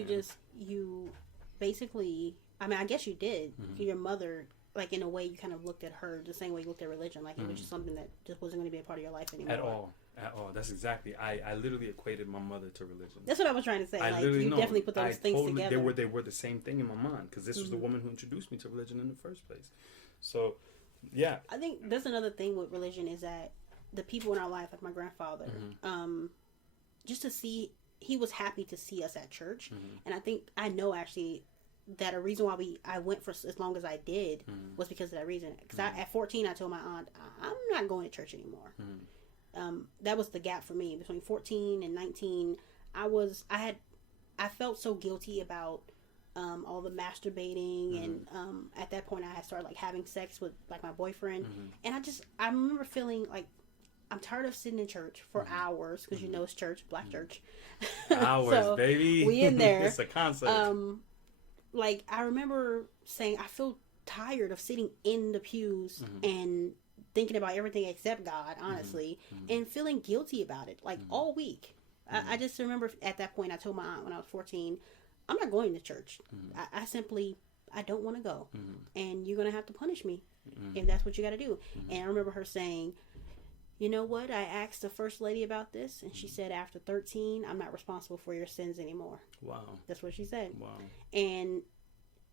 you basically, I mean, I guess you did. Your mother, like, in a way, you kind of looked at her the same way you looked at religion, like it was just something that just wasn't going to be a part of your life anymore. At all. That's exactly. I literally equated my mother to religion. That's what I was trying to say. You definitely put those things together. They were the same thing in my mind, because this was the woman who introduced me to religion in the first place. So, yeah. I think that's another thing with religion, is that the people in our life, like my grandfather, just to see, he was happy to see us at church. And I know actually that a reason why I went for as long as I did was because of that reason. Because at 14, I told my aunt, I'm not going to church anymore. That was the gap for me between 14 and 19. I felt so guilty about all the masturbating, and at that point I had started like having sex with like my boyfriend, and I remember feeling like I'm tired of sitting in church for hours, because you know it's church, black church. Hours, so baby. We in there. It's a concert. Like I remember saying I feel tired of sitting in the pews and thinking about everything except God, honestly, and feeling guilty about it, like all week. I just remember at that point I told my aunt when I was 14, I'm not going to church. I simply, I don't want to go, and you're gonna have to punish me if that's what you got to do. And I remember her saying, you know what, I asked the first lady about this, and she said after 13 I'm not responsible for your sins anymore. Wow. That's what she said. Wow. And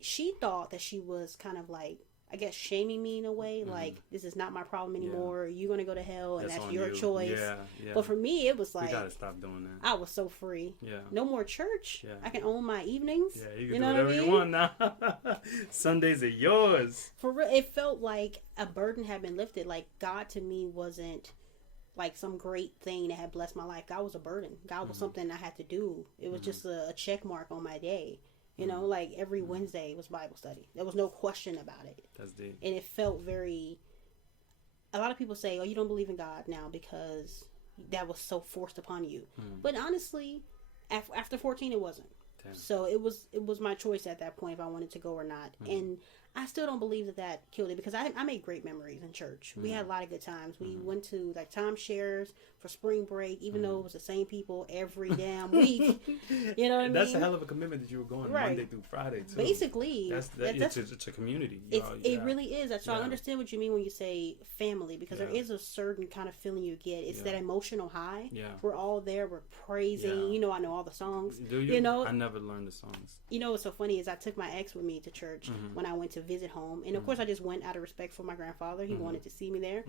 she thought that she was kind of like, I guess, shaming me in a way, like, this is not my problem anymore. You're going to go to hell, and that's your choice. Yeah. But for me, it was like, you got to stop doing that. I was so free. Yeah. No more church. Yeah. I can own my evenings. Yeah, you can do whatever you want now. Sundays are yours. For real, it felt like a burden had been lifted. Like, God to me wasn't like some great thing that had blessed my life. God was a burden. God was something I had to do. It was just a check mark on my day. You know, like every Wednesday was Bible study. There was no question about it. That's deep. And it felt very... A lot of people say, oh, you don't believe in God now because that was so forced upon you. But honestly, after 14, it wasn't. Damn. So it was my choice at that point if I wanted to go or not. And I still don't believe that killed it, because I made great memories in church. We had a lot of good times. We went to like timeshares for spring break, even though it was the same people every damn week. You know what I mean? That's a hell of a commitment that you were going Monday through Friday too. Basically, it's a community. It really is. So I understand what you mean when you say family, because there Yeah. is a certain kind of feeling you get. It's that emotional high. Yeah. We're all there. We're praising. Yeah. You know, I know all the songs. Do you? You know, I never learned the songs. You know what's so funny is I took my ex with me to church when I went to visit home, and of course I just went out of respect for my grandfather. He wanted to see me there,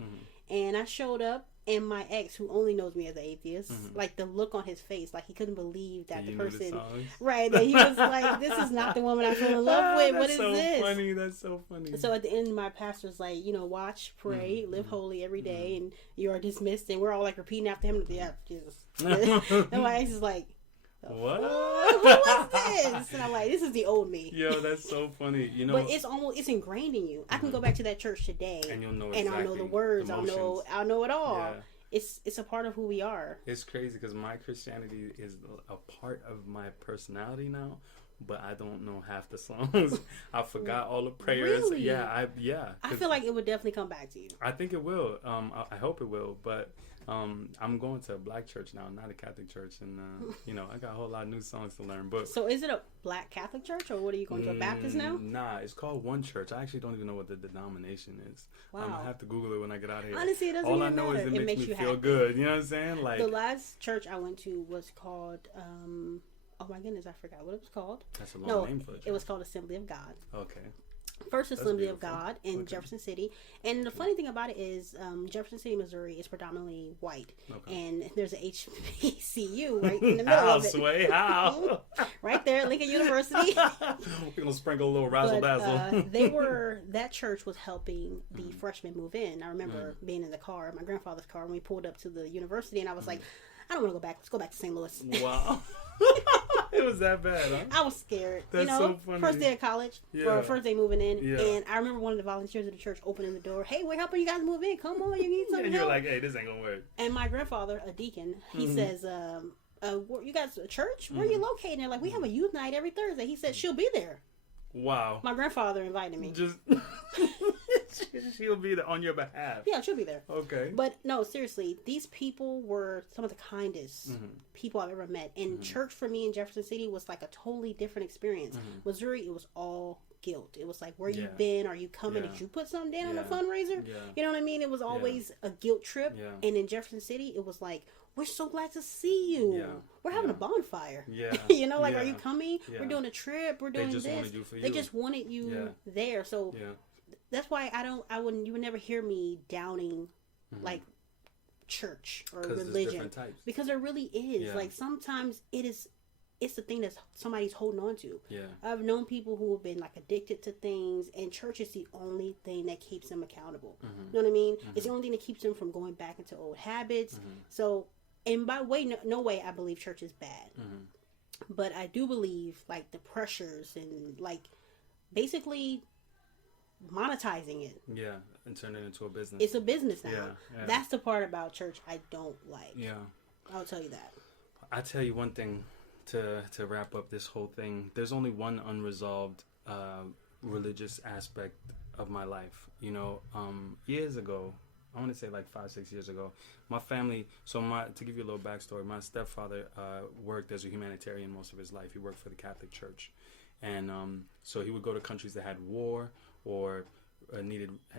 and I showed up, and my ex, who only knows me as an atheist, like the look on his face, like he couldn't believe that the person, that he was like, this is not the woman I fell in love with. What is this? Funny. That's so funny. So at the end, my pastor's like, you know, watch, pray, live holy every day, and you are dismissed. And we're all like repeating after him, yeah, Jesus. And my ex is like, what? Who was this? And I'm like, this is the old me. Yo, that's so funny. You know, but it's ingrained in you. I can go back to that church today, and you'll know and I'll know the words. I'll know it all. Yeah. It's a part of who we are. It's crazy because my Christianity is a part of my personality now, but I don't know half the songs. I forgot all the prayers. Really? Yeah. I feel like it would definitely come back to you. I think it will. I hope it will. But I'm going to a black church now, not a Catholic church, and you know, I got a whole lot of new songs to learn. But so, is it a black Catholic church, or what are you going to, a Baptist now? Nah, it's called One Church. I actually don't even know what the denomination is. Wow. I'm gonna have to Google it when I get out of here. Honestly, it doesn't all even I know matter. is it makes me feel happy. good. You know what I'm saying? Like the last church I went to was called. Oh my goodness, I forgot what it was called. That's a long name for it. It was called Assembly of God. Okay. First Assembly of God in Jefferson City. And the funny thing about it is Jefferson City, Missouri is predominantly white. Okay. And there's a HBCU right in the middle of it. Sway, how? Right there at Lincoln University. We're going to sprinkle a little razzle-dazzle. That church was helping the freshmen move in. I remember being in the car, my grandfather's car, when we pulled up to the university, and I was like, I don't want to go back. Let's go back to St. Louis. Wow. It was that bad, huh? I was scared. That's so funny. First day of college, or first day moving in, and I remember one of the volunteers of the church opening the door. Hey, we're helping you guys move in. Come on, you need something. And you're like, hey, this ain't gonna work. And my grandfather, a deacon, he says, you guys a church? Where are you located? And they're like, we have a youth night every Thursday. He said, she'll be there. Wow. My grandfather invited me. Just she'll be there on your behalf. Yeah, she'll be there. Okay. But no, seriously, these people were some of the kindest people I've ever met. And church for me in Jefferson City was like a totally different experience. Missouri, it was all guilt. It was like, where you been? Are you coming? Did you put something down on a fundraiser? Yeah. You know what I mean? It was always a guilt trip. Yeah. And in Jefferson City, it was like, we're so glad to see you. Yeah. We're having a bonfire. Yeah. You know, like, are you coming? Yeah. We're doing a trip. We're doing they just this. Wanted you for they you. just wanted you there. So that's why you would never hear me downing like church or religion, because there really is. Like sometimes it's the thing that somebody's holding on to. Yeah. I've known people who have been like addicted to things, and church is the only thing that keeps them accountable. You know what I mean? It's the only thing that keeps them from going back into old habits. So, and by way, no way I believe church is bad. But I do believe like the pressures and like basically monetizing it. Yeah, and turn it into a business. It's a business now. Yeah. That's the part about church I don't like. Yeah. I'll tell you that. I tell you one thing to wrap up this whole thing. There's only one unresolved religious aspect of my life. You know, years ago, I want to say like 5-6 years ago, my family. So to give you a little backstory, my stepfather worked as a humanitarian most of his life. He worked for the Catholic Church, and so he would go to countries that had war or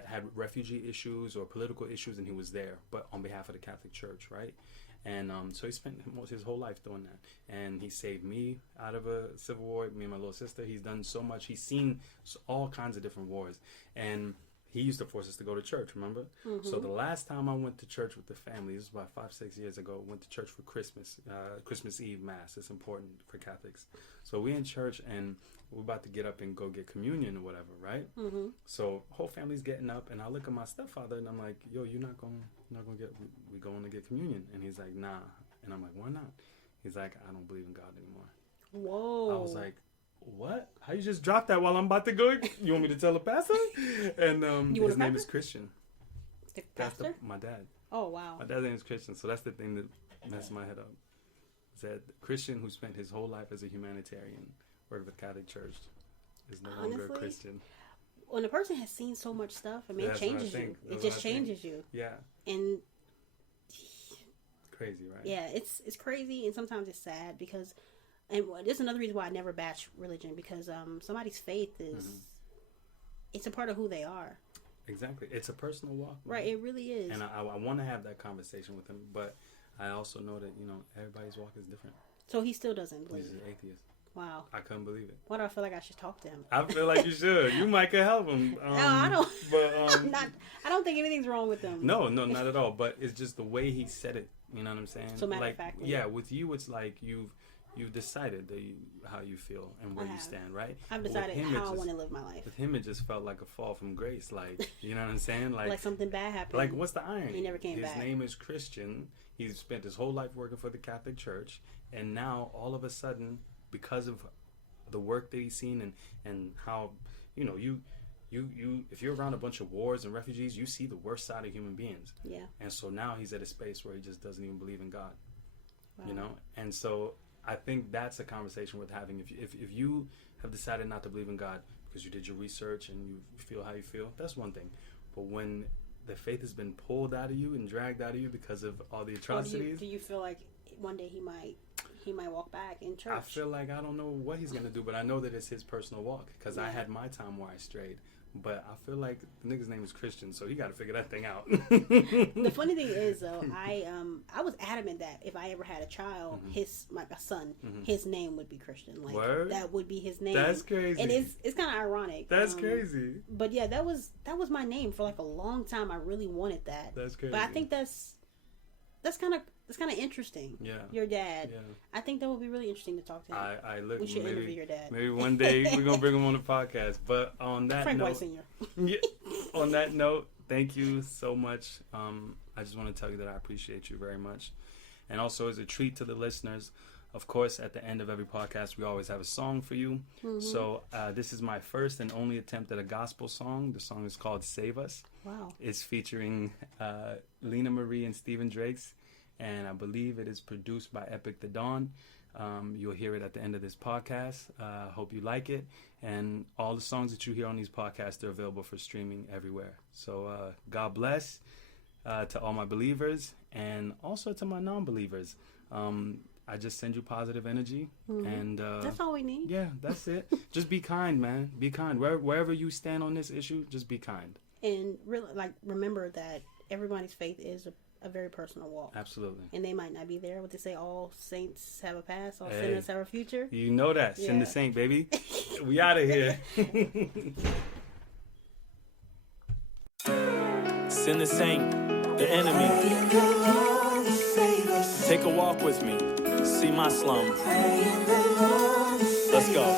had refugee issues or political issues, and he was there, but on behalf of the Catholic Church, right? And so he spent his whole life doing that, and he saved me out of a civil war. Me and my little sister. He's done so much. He's seen all kinds of different wars, and he used to force us to go to church, remember? Mm-hmm. So the last time I went to church with the family, this was about 5-6 years ago, went to church for Christmas Eve Mass. It's important for Catholics. So we in church, and we're about to get up and go get communion or whatever, right? Mm-hmm. So whole family's getting up, and I look at my stepfather, and I'm like, yo, you're not going to we going to get communion. And he's like, nah. And I'm like, why not? He's like, I don't believe in God anymore. Whoa. I was like, what? How you just dropped that while I'm about to go? You want me to tell the pastor? And his name is Christian. The pastor? My dad. Oh, wow. My dad's name is Christian, so that's the thing that messed my head up. Is that Christian who spent his whole life as a humanitarian, worked with the Catholic Church, is no longer a Christian. When a person has seen so much stuff, I mean, it changes you. It just changes you. Yeah. And crazy, right? Yeah, it's crazy, and sometimes it's sad because, and this is another reason why I never bash religion, because somebody's faith is, it's a part of who they are. Exactly. It's a personal walk. Right, it really is. And I want to have that conversation with him, but I also know that, everybody's walk is different. So he still doesn't believe. He's an atheist. Wow. I couldn't believe it. Why do I feel like I should talk to him? I feel like you should. You might could help him. No, I don't. But I don't think anything's wrong with him. No, not at all. But it's just the way he said it. You know what I'm saying? So matter of fact. Yeah, with you, it's like you've decided how you feel and where you stand, right? I've decided how I want to live my life. With him, it just felt like a fall from grace. Like, you know what I'm saying? Like something bad happened. Like, what's the irony? He never came back. His name is Christian. He's spent his whole life working for the Catholic Church, and now all of a sudden, because of the work that he's seen and how, you if you're around a bunch of wars and refugees, you see the worst side of human beings. Yeah. And so now he's at a space where he just doesn't even believe in God. Wow. And so I think that's a conversation worth having. If you have decided not to believe in God because you did your research and you feel how you feel, that's one thing. But when the faith has been pulled out of you and dragged out of you because of all the atrocities, do you feel like one day he might walk back in church? I feel like I don't know what he's gonna do, but I know that it's his personal walk because I had my time where I strayed. But I feel like the nigga's name is Christian, so he got to figure that thing out. The funny thing is, though, I was adamant that if I ever had a child, a son, his name would be Christian. Like Word? That would be his name. That's crazy. And it's kind of ironic. That's crazy. But yeah, that was my name for like a long time. I really wanted that. That's crazy. But I think that's kind of interesting. Yeah. Your dad. Yeah. I think that would be really interesting to talk to him. We should interview your dad. Maybe one day we're gonna bring him on the podcast. But on that Frank note, White Sr. On that note, thank you so much. I just want to tell you that I appreciate you very much, and also as a treat to the listeners, of course, at the end of every podcast, we always have a song for you. Mm-hmm. So this is my first and only attempt at a gospel song. The song is called "Save Us." Wow. It's featuring Lena Marie and Stephen Drakes. And I believe it is produced by Epic the Dawn. You'll hear it at the end of this podcast. Hope you like it. And all the songs that you hear on these podcasts are available for streaming everywhere. So God bless to all my believers and also to my non-believers. I just send you positive energy. Mm-hmm. And that's all we need. Yeah, that's it. Just be kind, man. Be kind. Wherever you stand on this issue, just be kind. And really, remember that everybody's faith is a very personal walk. Absolutely. And they might not be there. What they say, all saints have a past, all sinners have a future. You know that. Yeah. Send the saint, baby. We out of here. Send the saint, the enemy. Take a walk with me. See my slum. Let's go.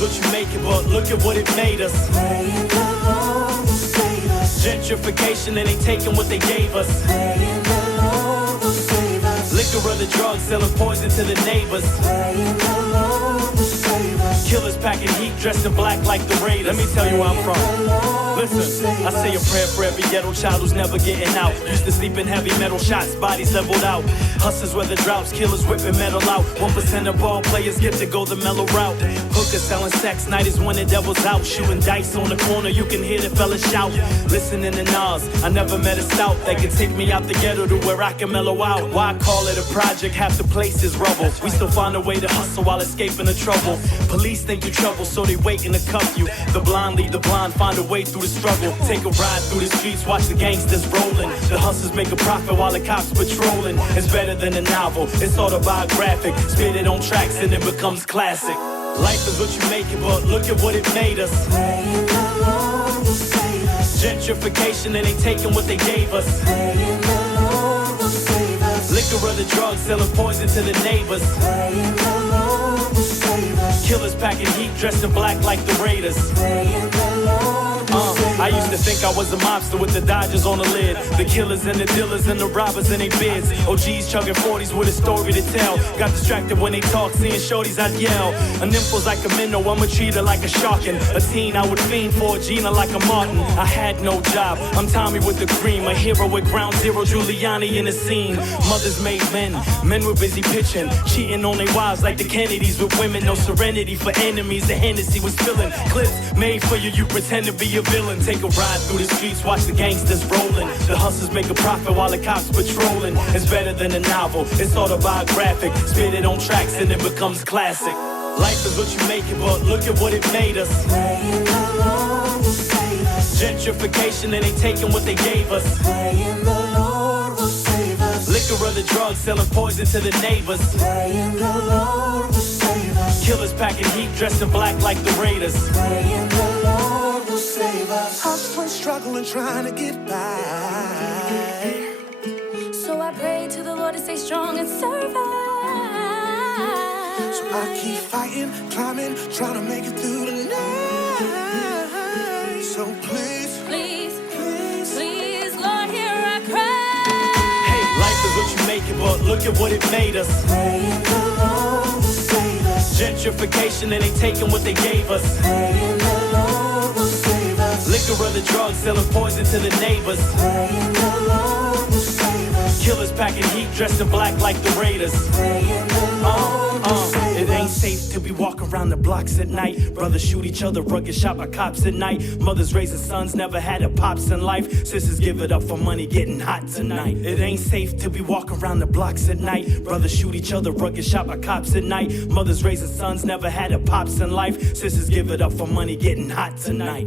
is what you make it, but look at what it made us. Praying the Lord will save us. Gentrification, and they taking what they gave us. Praying the Lord will save us. Liquor or the drugs, selling poison to the neighbors. Praying the Lord will save us. Killers packing heat, dressed in black like the Raiders. Let me tell you where I'm from. Listen, I say a prayer for every ghetto child who's never getting out. Used to sleep in heavy metal shots, bodies leveled out. Hustlers weather droughts, killers whipping metal out. 1% of ball players get to go the mellow route. Hookers selling sex, night is when the devil's out. Shooting dice on the corner, you can hear the fellas shout. Listening to Nas, I never met a stout that can take me out the ghetto to where I can mellow out. Why call it a project? Half the place is rubble. We still find a way to hustle while escaping the trouble. Police think you trouble, so they waiting to cuff you. The blind lead the blind, find a way through the struggle. Take a ride through the streets, watch the gangsters rolling. The hustlers make a profit while the cops patrolling. It's better than a novel, it's autobiographic. Spit it on tracks and it becomes classic. Life is what you make it, but look at what it made us. Praying the Lord will save us. Gentrification, and they taking what they gave us. Praying the Lord will save us. Liquor or the drugs, selling poison to the neighbors. Praying the Lord will save us. Killers packing heat, dressed in black like the Raiders. Praying the Lord will save us. I used to think I was a mobster with the Dodgers on the lid. The killers and the dealers and the robbers in their bids. OGs chugging 40s with a story to tell. Got distracted when they talk, seeing shorties I'd yell. A nympho's like a minnow, I'ma treat her like a shark. And a teen, I would fiend for a Gina like a Martin. I had no job, I'm Tommy with the cream. A hero with ground zero, Giuliani in the scene. Mothers made men, men were busy pitching. Cheating on their wives like the Kennedys with women. No serenity for enemies, the Hennessy was filling. Clips made for you, you pretend to be a villain. Take a ride through the streets, watch the gangsters rolling. The hustlers make a profit while the cops patrolling. It's better than a novel, it's autobiographic. Spit it on tracks and it becomes classic. Life is what you make it, but look at what it made us. Praying the Lord will save us. Gentrification, and they taking what they gave us. Praying the Lord will save us. Liquor or the drugs, selling poison to the neighbors. Praying the Lord will save us. Killers packing heat, dressed in black like the Raiders. Praying the Lord will save us. Hustling, struggling, trying to get by. So I pray to the Lord to stay strong and survive. So I keep fighting, climbing, trying to make it through the night. So please, Please, please, Lord, hear our cry. Hey, life is what you make it, but look at what it made us. Praying the Lord will save us. Gentrification, and they taking what they gave us. Praying the Lord will save us. Liquor or the drugs, selling poison to the neighbors. Praying the Lord will save us. Killers packing heat, dressed in black like the Raiders. Praying the Lord will save us. It ain't safe till we walk around the blocks at night. Brothers shoot each other, rugged shot by cops at night. Mothers raising sons, never had a pops in life. Sisters give it up for money, getting hot tonight. It ain't safe till we walk around the blocks at night. Brothers shoot each other, rugged shot by cops at night. Mothers raising sons, never had a pops in life. Sisters give it up for money, getting hot tonight.